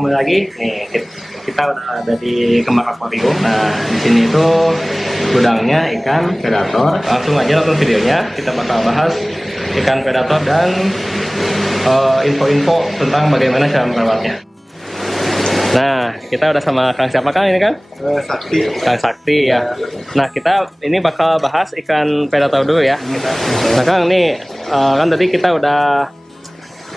kembali lagi. Nih, kita udah ada di Kemar Aquarium. Nah, di sini itu gudangnya ikan predator. Langsung aja nonton videonya. Kita bakal bahas ikan predator dan info-info tentang bagaimana cara merawatnya. Nah, kita udah sama Kang siapa Kang ini kan? Sakti. Kang Sakti ya. Nah, kita ini bakal bahas ikan predator dulu ya. Nah, Kang nih kan tadi kita udah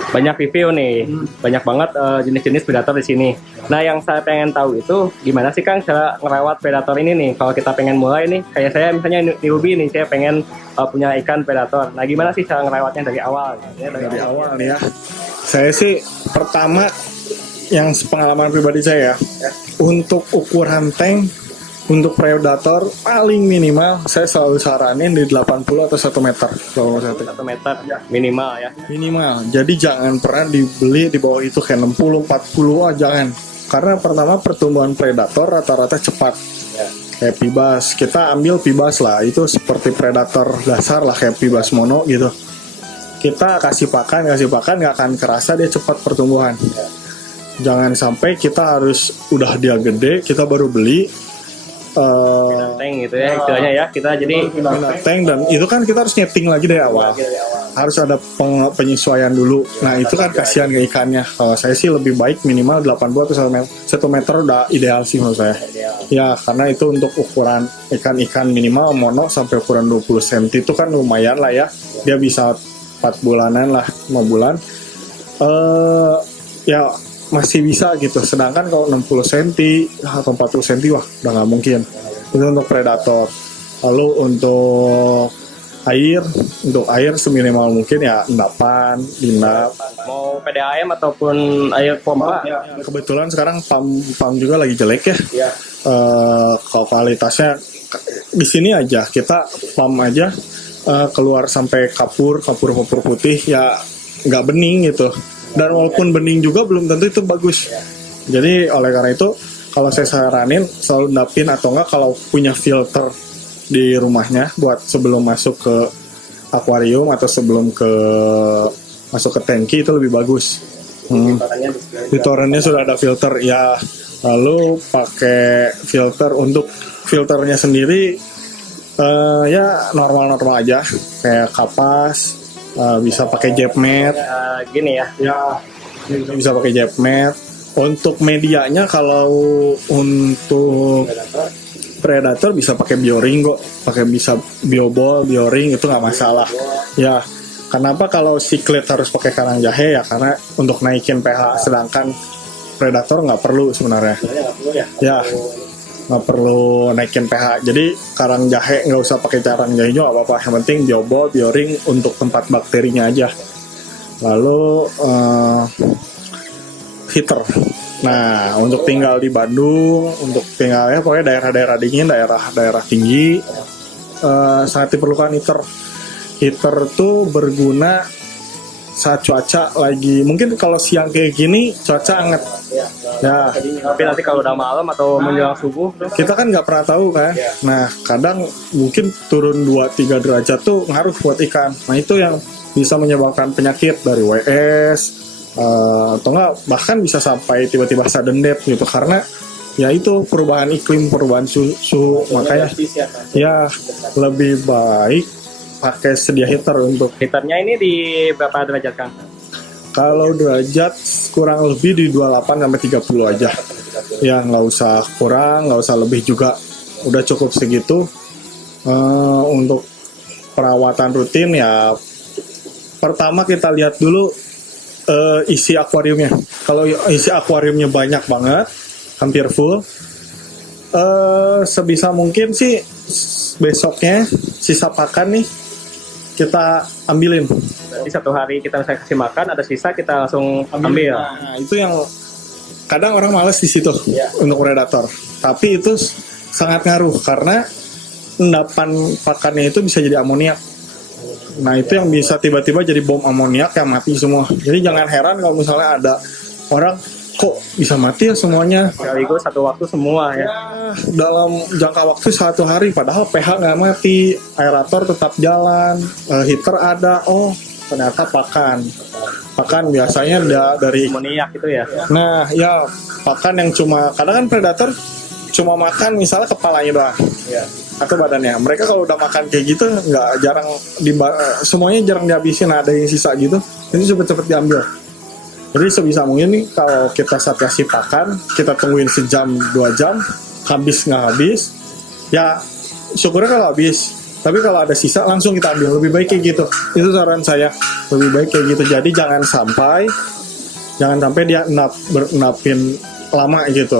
banyak review nih, banyak banget jenis-jenis predator di sini. Nah, yang saya pengen tahu itu gimana sih Kang cara ngerawat predator ini nih? Kalau kita pengen mulai nih, kayak saya misalnya newbie nih, saya pengen punya ikan predator. Nah, gimana sih cara ngerawatnya dari awal? Ya, Dari awal ya. Saya sih pertama yang pengalaman pribadi saya untuk ukuran tank untuk predator paling minimal saya selalu saranin di 80 atau 1 meter kalau 1 meter minimal ya. minimal. Jadi jangan pernah dibeli di bawah itu kayak 60 40 jangan. Karena pertama pertumbuhan predator rata-rata cepat. Kayak pibas, kita ambil pibas lah, itu seperti predator dasar lah kayak pibas mono gitu. Kita kasih pakan nggak akan kerasa dia cepat pertumbuhan. Jangan sampai kita harus udah dia gede kita baru beli Tank gitu ya istilahnya ya, kita jadi tank, dan itu kan kita harus nyeting lagi dari awal. Harus ada penyesuaian dulu. Nah itu kan kasihan ke ikannya. Kalau saya sih lebih baik minimal 80 atau 1 meter udah ideal sih menurut saya. Ya karena itu untuk ukuran ikan-ikan minimal mono sampai ukuran 20 cm itu kan lumayan lah ya. Dia bisa 4 bulanan lah, 5 bulan. Ya masih bisa gitu. Sedangkan kalau 60 cm atau 40 cm wah udah nggak mungkin. Itu untuk predator. Lalu untuk air seminimal mungkin ya endapan, dinap. mau PDAM ataupun air pompa. Kebetulan sekarang pam juga lagi jelek ya. Kalau kualitasnya di sini aja kita pam aja keluar sampai kapur putih ya nggak bening gitu. Dan walaupun bening juga belum tentu itu bagus. Jadi oleh karena itu kalau saya saranin selalu endapin atau enggak kalau punya filter di rumahnya buat sebelum masuk ke akuarium atau sebelum masuk ke tangki itu lebih bagus. Di torennya sudah ada filter ya. Lalu pakai filter untuk filternya sendiri ya normal aja kayak kapas. Bisa pakai Jepmet Gini ya, bisa pakai Jepmet. Untuk medianya kalau untuk predator bisa pakai bioring kok, bisa biobol, bioring itu nggak masalah. Ya, kenapa kalau siklet harus pakai karang jahe ya karena untuk naikin pH, sedangkan predator nggak perlu sebenarnya. Ya. Nggak perlu naikin pH. Jadi karang jahe nggak usah pakai karang jahe juga nggak apa-apa. Yang penting biobol, bioring untuk tempat bakterinya aja. Lalu heater. Nah untuk tinggal di Bandung, untuk tinggalnya pokoknya daerah-daerah dingin, daerah tinggi sangat diperlukan heater. Heater tuh berguna saat cuaca lagi mungkin kalau siang kayak gini cuaca anget ya, tapi nanti kalau udah malam atau menjelang subuh kita kan nggak pernah tahu kan. Nah kadang mungkin turun 2-3 derajat tuh ngaruh buat ikan. Nah itu yang bisa menyebabkan penyakit dari WS atau enggak bahkan bisa sampai tiba-tiba sudden death gitu karena ya itu perubahan iklim, perubahan suhu. Makanya ya lebih baik pakai sedia heater. Untuk heaternya ini di berapa derajat Kang? kalau derajat kurang lebih di 28 sampai 30 aja. Ya nggak usah kurang, nggak usah lebih juga. Udah cukup segitu. Untuk perawatan rutin ya pertama kita lihat dulu isi akuariumnya. Kalau isi akuariumnya banyak banget, hampir full, sebisa mungkin sih besoknya sisa pakan nih kita ambilin. Jadi satu hari kita misalnya kasih makan, ada sisa kita langsung ambil. Nah, itu yang kadang orang males di situ untuk predator. Tapi itu sangat ngaruh karena endapan pakannya itu bisa jadi amoniak. Nah, itu yang bisa tiba-tiba jadi bom amoniak yang mati semua. Jadi jangan heran kalau misalnya ada orang kok bisa mati ya semuanya sekaligus satu waktu semua ya. Dalam jangka waktu 1 hari padahal pH nggak mati, aerator tetap jalan, heater ada, oh ternyata pakan pakan biasanya dari. Amoniak itu ya. Nah, ya pakan yang cuma kadang kan predator cuma makan misalnya kepalanya doang Iya. atau badannya. Mereka kalau udah makan kayak gitu nggak jarang semuanya jarang dihabisin, ada yang sisa gitu itu cepet-cepet diambil. Jadi sebisa mungkin nih kalau kita saat kasih pakan kita tungguin sejam 2 jam, habis nggak habis ya syukurnya kalau habis, tapi kalau ada sisa langsung kita ambil, lebih baik kayak gitu. Itu saran saya, lebih baik kayak gitu. Jadi jangan sampai dia napin lama gitu.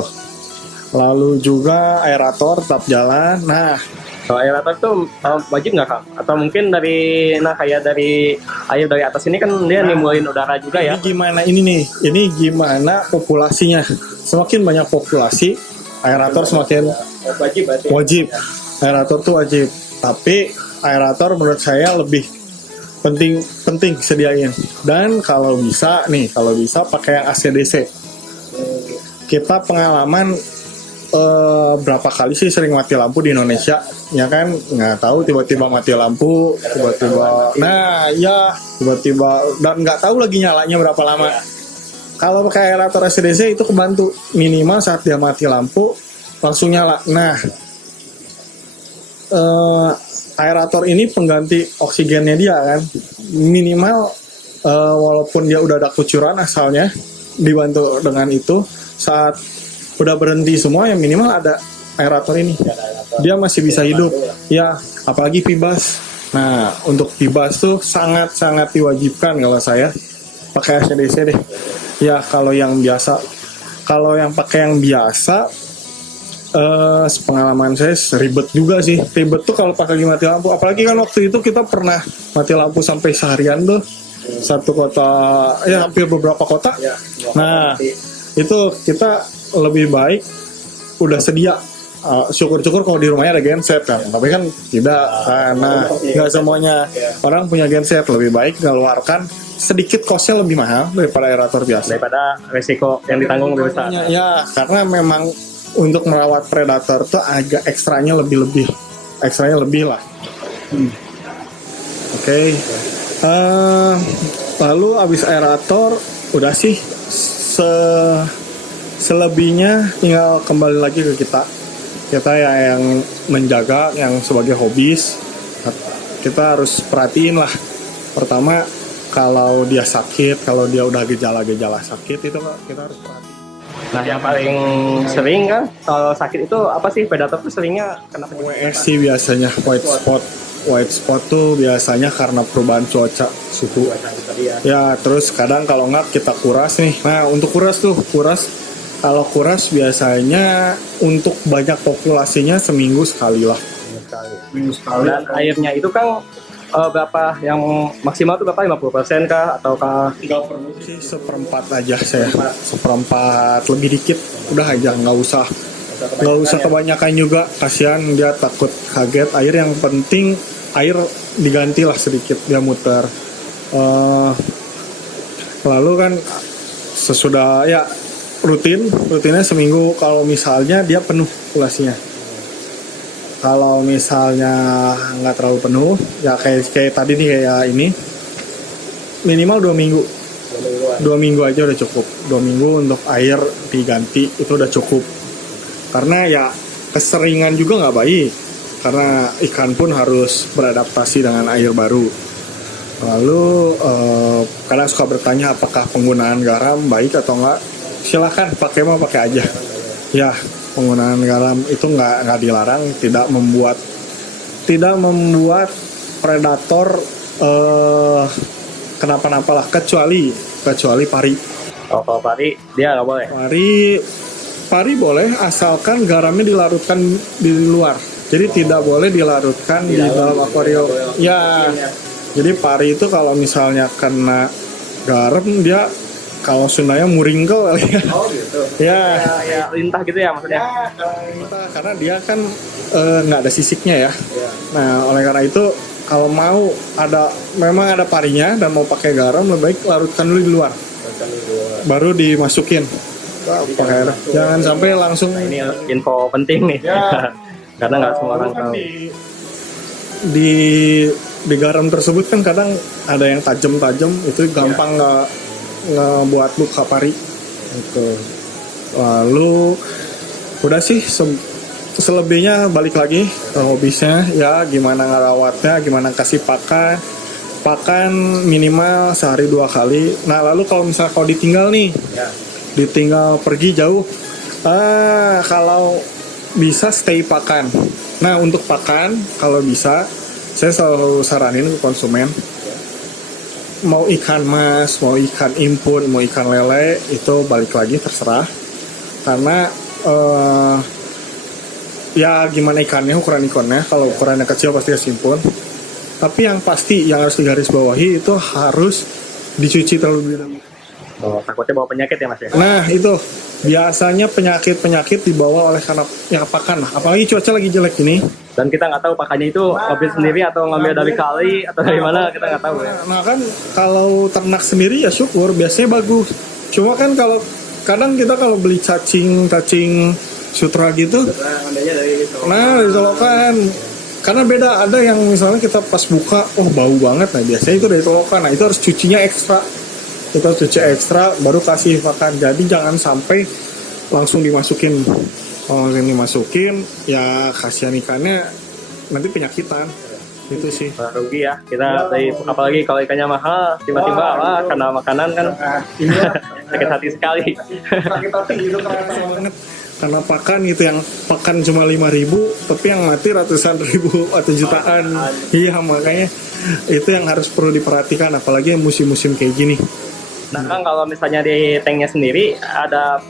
Lalu juga aerator tetap jalan. Nah, Kalau aerator tuh wajib nggak Kang? Atau mungkin kayak dari air dari atas ini kan dia nimbulin udara juga ya? ini gimana populasinya? Semakin banyak populasi, aerator semakin Wajib berarti. wajib. Aerator tuh wajib. Tapi aerator menurut saya lebih penting sediain. Dan kalau bisa pakai yang AC/DC. Kita pengalaman berapa kali sih sering mati lampu di Indonesia, ya kan? Nggak tahu tiba-tiba mati lampu, tiba-tiba dan nggak tahu lagi nyalanya berapa lama. Kalau pakai aerator AC/DC itu kebantu, minimal saat dia mati lampu langsung nyala. Nah, aerator ini pengganti oksigennya dia kan, minimal walaupun dia udah ada kucuran asalnya, dibantu dengan itu saat udah berhenti semua yang minimal ada aerator ini, dia masih bisa hidup ya. Apalagi PIBAS. Nah, untuk PIBAS tuh sangat diwajibkan kalau saya pakai AC/DC deh ya. Kalau yang pakai yang biasa sepengalaman saya ribet juga sih. Ribet tuh kalau pas lagi mati lampu, apalagi kan waktu itu kita pernah mati lampu sampai seharian tuh, satu kota ya, hampir beberapa kota. Nah, itu kita lebih baik udah sedia. Syukur-syukur kalau di rumahnya ada genset kan, tapi kan tidak, karena nggak semuanya orang punya genset. Lebih baik mengeluarkan sedikit, costnya lebih mahal daripada aerator biasa, Daripada resiko yang ditanggung lebih besar. ya, karena memang untuk merawat predator tuh agak ekstranya lebih lah. Oke. Lalu abis aerator udah sih, selebihnya tinggal kembali lagi ke kita yang menjaga, yang sebagai hobis. Kita harus perhatiin lah. Pertama, kalau dia sakit, kalau dia udah gejala-gejala sakit, itu kita harus perhatiin. Nah, yang paling sering kan kalau sakit itu apa sih? Predator tuh seringnya kenapa? WSC biasanya, white spot tuh biasanya karena perubahan cuaca, suhu. Ya, terus kadang kalau nggak kita kuras nih. Nah, untuk kalau kuras biasanya untuk banyak populasinya seminggu sekali lah. Dan airnya itu kan berapa yang maksimal tuh berapa? 50% kah ataukah? Nggak perlu sih, seperempat aja saya. Seperempat lebih dikit, udah aja, nggak usah kebanyakan juga. Kasihan dia takut kaget air. Yang penting air digantilah sedikit, dia muter. Lalu kan sesudah ya rutinnya seminggu. Kalau misalnya dia penuh populasinya. Kalau misalnya nggak terlalu penuh, ya kayak tadi nih, kayak ini, minimal 2 minggu. 2 minggu aja udah cukup. 2 minggu untuk air diganti itu udah cukup. Karena ya keseringan juga nggak baik. Karena ikan pun harus beradaptasi dengan air baru. Lalu kadang suka bertanya apakah penggunaan garam baik atau enggak. Silakan pakai aja. Ya, penggunaan garam itu nggak dilarang, tidak membuat predator kenapa-napa lah, kecuali pari. Oh, kalau pari dia nggak boleh. Pari boleh asalkan garamnya dilarutkan di luar. Jadi tidak boleh dilarutkan di dalam akuarium. Ya. Jadi pari itu kalau misalnya kena garam, dia kalau Sundanya muringkel kali ya. Oh gitu. Ya. Ya lintah gitu ya maksudnya. Karena dia kan nggak ada sisiknya ya. Nah, oleh karena itu kalau memang ada parinya dan mau pakai garam, lebih baik larutkan dulu di luar. Baru dimasukin. Pakai air. Jangan sampai langsung. Nah, ini info penting nih. Ya. Karena nggak semua orang tahu. Di garam tersebut kan kadang ada yang tajam-tajam, itu gampang ngebuat luka pari gitu. Lalu udah sih selebihnya balik lagi ke hobisnya ya, gimana ngerawatnya, gimana kasih pakan minimal sehari 2 kali. Nah lalu kalau misalnya kalau ditinggal nih, ditinggal pergi jauh, kalau bisa stay pakan. Nah untuk pakan kalau bisa saya selalu saranin ke konsumen, mau ikan mas, mau ikan impun, mau ikan lele, itu balik lagi terserah. Karena ya gimana ikannya, ukuran ikannya. Kalau ukurannya kecil pasti simpun. Tapi yang pasti yang harus digaris bawahi itu harus dicuci terlebih dahulu. Oh, takutnya bawa penyakit ya mas ya? Nah itu biasanya penyakit dibawa oleh karena ya pakan lah. Apalagi cuaca lagi jelek ini. Dan kita nggak tahu pakannya itu ngambil sendiri atau ngambil dari kali atau dari mana, kita nggak tahu ya. Nah kan kalau ternak sendiri ya syukur, biasanya bagus. Cuma kan kalau kadang kita kalau beli cacing sutra gitu, nah ditolokan. Karena beda, ada yang misalnya kita pas buka, oh bau banget, nah biasanya itu dari tolokan. Nah itu harus cucinya ekstra. Kita cuci ekstra baru kasih makan. Jadi jangan sampai langsung dimasukin. Kalau langsung dimasukin ya kasihan ikannya nanti penyakitan. Itu sih. Rugi ya kita dari, apalagi kalau ikannya mahal tiba-tiba karena makanan kan sakit hati sekali. Banget. Karena pakan gitu, yang pakan cuma 5.000 tapi yang mati ratusan ribu atau jutaan. Iya makanya itu yang harus perlu diperhatikan, apalagi musim-musim kayak gini. Nah kan kalau misalnya di tanknya sendiri ada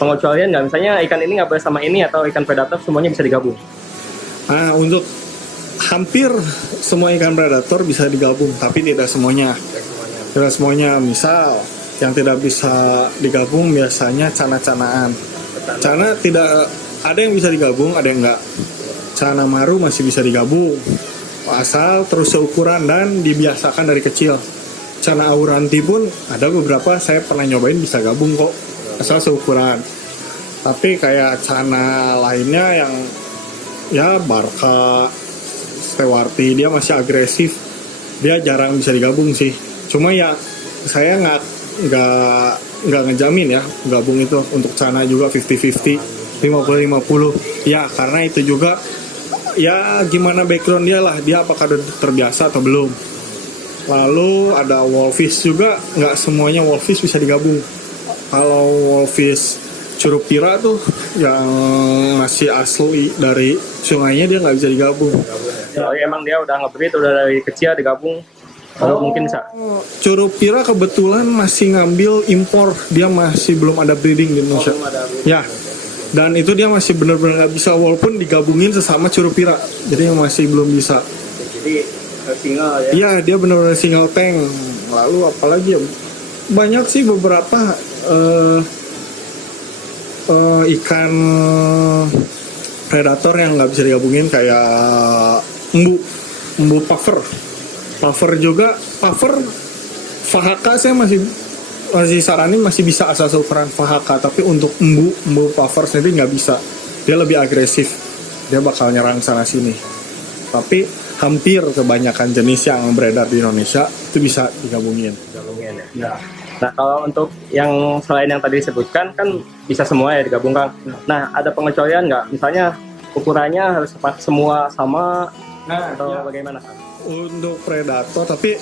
pengecualian nggak, misalnya ikan ini nggak boleh sama ini atau ikan predator semuanya bisa digabung? Nah untuk hampir semua ikan predator bisa digabung, tapi tidak semuanya. Tidak semuanya. Misal yang tidak bisa digabung biasanya cana-canaan. Cana tidak, ada yang bisa digabung, ada yang enggak. Cana maru masih bisa digabung asal terus seukuran dan dibiasakan dari kecil. Cana auranti pun ada beberapa saya pernah nyobain bisa gabung kok, asal seukuran. Tapi kayak cana lainnya yang ya Barca, Stewarti, dia masih agresif, dia jarang bisa digabung sih. Cuma ya saya nggak ngejamin ya gabung itu. Untuk cana juga 50-50, 50-50 ya, karena itu juga ya gimana background dia lah, dia apakah udah terbiasa atau belum. Lalu ada wolfish juga, nggak semuanya wolfish bisa digabung. Kalau wolfish curug pira tuh yang masih asli dari sungainya dia nggak bisa digabung. Soalnya emang dia udah ngebreed, udah dari kecil digabung. Baru mungkin bisa. Curug pira kebetulan masih ngambil impor, dia masih belum ada breeding di Indonesia. Ya, dan itu dia masih benar-benar nggak bisa, walaupun digabungin sesama curug pira, jadi masih belum bisa. Jadi single ya? Iya, dia benar-benar single tank. Lalu apalagi ya, banyak sih beberapa ikan predator yang nggak bisa digabungin, kayak embu puffer juga. Puffer fahaka saya masih saranin masih bisa asal seukuran fahaka, tapi untuk embu puffer sendiri nggak bisa, dia lebih agresif, dia bakal nyerang sana sini. Tapi hampir kebanyakan jenis yang beredar di Indonesia itu bisa digabungin ya. Nah kalau untuk yang selain yang tadi disebutkan kan bisa semua ya digabungkan. Nah ada pengecualian nggak? Misalnya ukurannya harus semua sama atau ya, bagaimana? Untuk predator, tapi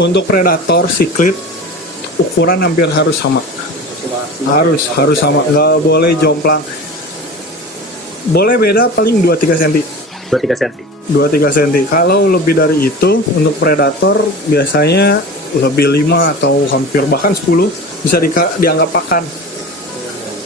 untuk predator siklit ukuran hampir harus sama. Harus sama, nggak boleh jomplang. Boleh beda paling 2-3 cm. 2-3 cm. 2-3 cm. Kalau lebih dari itu untuk predator biasanya lebih 5 atau hampir bahkan 10 bisa dianggap pakan.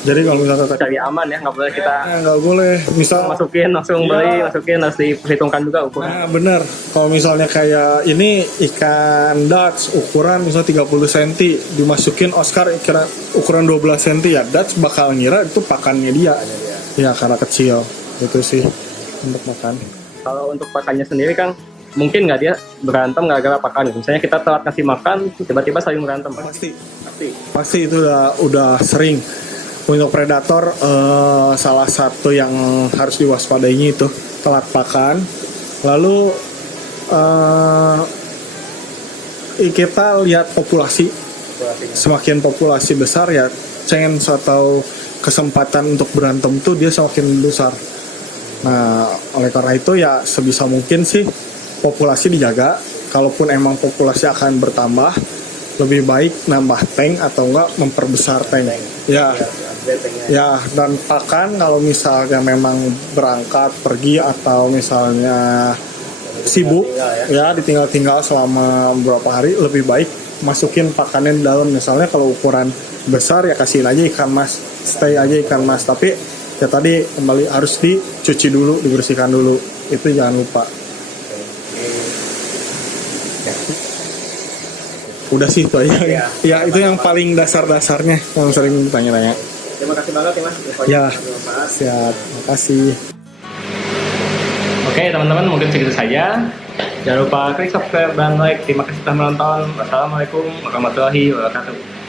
Jadi kalau misalnya cari aman ya, nggak boleh kita nggak boleh misal masukin langsung beli, masukin harus diperhitungkan juga ukuran. Nah bener, kalau misalnya kayak ini ikan Dutch ukuran misalnya 30 cm dimasukin Oscar ukuran 12 cm ya, Dutch bakal ngira itu pakannya dia. Ya karena kecil itu sih untuk makan. Kalau untuk pakannya sendiri kan mungkin nggak dia berantem gara-gara pakan. Misalnya kita telat ngasih makan tiba-tiba saling berantem. Pasti itu udah sering. Untuk predator salah satu yang harus diwaspadainya itu telat pakan. Lalu kita lihat populasi semakin populasi besar ya chance atau kesempatan untuk berantem tuh dia semakin besar. Nah, oleh karena itu ya sebisa mungkin sih populasi dijaga. Kalaupun emang populasi akan bertambah, lebih baik nambah tank atau enggak memperbesar tank. Ya, ya, dan pakan kalau misalnya memang berangkat pergi atau misalnya sibuk ya ditinggal-tinggal selama beberapa hari, lebih baik masukin pakannya di dalam. Misalnya kalau ukuran besar ya kasihin aja ikan mas, stay aja ikan mas, tapi ya tadi kembali harus dicuci dulu, dibersihkan dulu, itu jangan lupa. Udah sih itu aja ya, itu yang paling dasar-dasarnya yang sering tanya-tanya. Terima kasih banget ya mas. Ya, siap, makasih. Oke teman-teman, mungkin segitu saja. Jangan lupa klik subscribe dan like. Terima kasih telah menonton. Wassalamualaikum warahmatullahi wabarakatuh.